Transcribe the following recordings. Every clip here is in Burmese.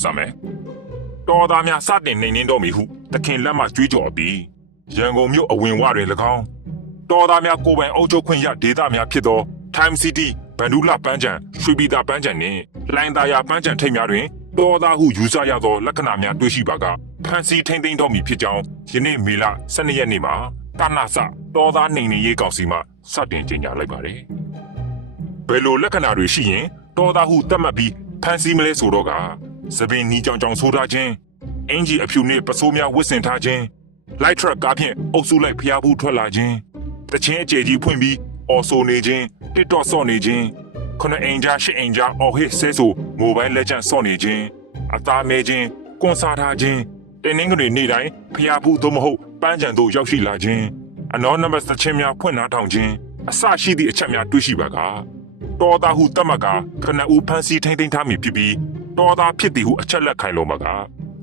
စမယ်တော်သားများစတင်နေနှင်းတော့မီဟုတခင်လက်မှကြွေးကြော်အပြီးရန်ကုန်မြို့အဝင်ဝတွင်၎င်းတော်သားများကိုယ်ပိုင်အုပ်ချုပ်ခွင့်ရဒေသများဖြစ်သော Time City ဗန္ဒူလပန်းချံရွှေပြည်သာပန်းချံနှင့်လိုင်သာယာပန်းချံထိပ်များတွင်တော်သားဟုယူဆရသောလက္ခဏာများတွေ့ရှိပါကဖန်စီထိမ့်သိမ်းတော်မူဖြစ်ကြောင်းယနေ့မေလ12ရက်နေ့မှာကနဆတော်သားနေနေရေးကောင်စီမှစတင်ကြေညာလိုက်ပါတယ်ဘယ်လိုလက္ခဏာတွေရှိရင်တော်သားဟုသတ်မှတ်ပြီး ဖန်စီမလဲဆိုတော့ကသပင်နီကြောင်ကြောင်ဆိုးထားခြင်းအင်ဂျီအဖြူနှင့်ပစိုးများဝစ်ဆင်ထားခြင်းလိုက်ထရက်ကားဖြင့်အုပ်စုလိုက်ဖျားဘူးထွက်လာခြင်းတချင်းအကျယ်ကြီးဖွင့်ပြီးအော်ဆိုနေခြင်းတစ်တော့ဆော့နေခြင်းခုနအိမ်ကြားရှစ်အိမ်ကြားအော်ဟစ်ဆဲဆိုမိုဘိုင်းလက်ကျန်ဆော့နေခြင်းအသားမဲခြင်းကွန်ဆာထားခြင်းတင်းနှင်းကလေးနေ့တိုင်းဖျားဘူးသို့မဟုတ်ပန်းချံသို့ရောက်ရှိလာခြင်းအနောနံပါတ်သချင်းများဖွင့်နားထောင်ခြင်းအစရှိသည့်အချက်များတွေ့ရှိပါက တော်သားဟုတတ်မှတ်ကခဏဦးဖန်စီထိမ့်သိမ်းထားမည်ဖြစ်ပြီးတော်သားဖြစ်သည်ဟုအချက်လက်ခိုင်လုံးမှာက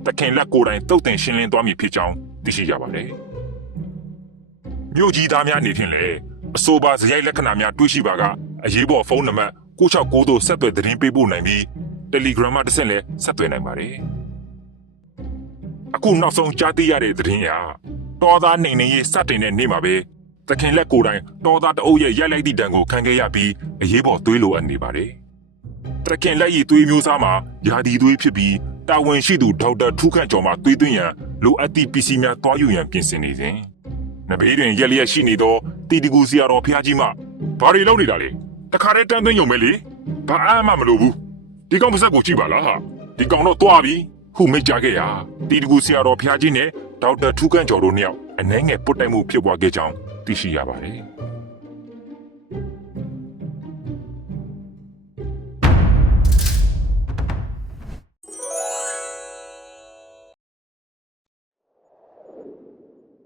တခင်လက်ကိုယ်တိုင်တုတ်တင်ရှင်းလင်းသွားမည်ဖြစ်ကြောင်းသိရှိရပါတယ်။မြို့ကြီးသားများအနေဖြင့်လည်းအဆိုပါဇယိုက်လက္ခဏာများတွေ့ရှိပါကအရေးပေါ်ဖုန်းနံပါတ်969သို့ဆက်သွယ်သတင်းပေးပို့နိုင်ပြီး Telegram မှာတစ်ဆင့်လည်းဆက်သွယ်နိုင်ပါတယ်။အခုနောက်ဆုံးကြားသိရတဲ့သတင်းအရတော်သားနေနေရေးစတင်တဲ့နေ့မှာပဲ တခင်လက်ကိုယ်တိုင်တော်သားတအုပ်ရဲ့ရိုက်လိုက်သည့်တံကိုခံခဲ့ရပြီးအရေးပေါ်သွေးလိုအပ်နေပါတယ်။တခင်လက်ရည်သွေးမျိုးစားမှာယာဒီသွေးဖြစ်ပြီးတာဝန်ရှိသူဒေါက်တာထူးခန့်ကျော်မှသွေးသွင်းရန်လိုအပ်သည့်ပစ္စည်းများတွားယူရန်ပြင်ဆင်နေစဉ်နဘေးတွင်ရက်လျက်ရှိနေသောတီတီကူစီယာတော်ဖျားကြီးမှဘာတွေလုပ်နေတာလဲတခါတည်းတန်းသွင်းရုံပဲလေဘာအားမှမလိုဘူးဒီကောင်ပါစက်ကိုကြည့်ပါလားဟာဒီကောင်တော့တွားပြီဟုမိတ်ကြခဲ့ရာတီတီကူစီယာတော်ဖျားကြီးနဲ့ဒေါက်တာထူးခန့်ကျော်တို့နှစ်ယောက်အနှဲငယ်ပုတ်တိုက်မှုဖြစ်ပွားခဲ့ကြောင်း သိရှိရပါတယ်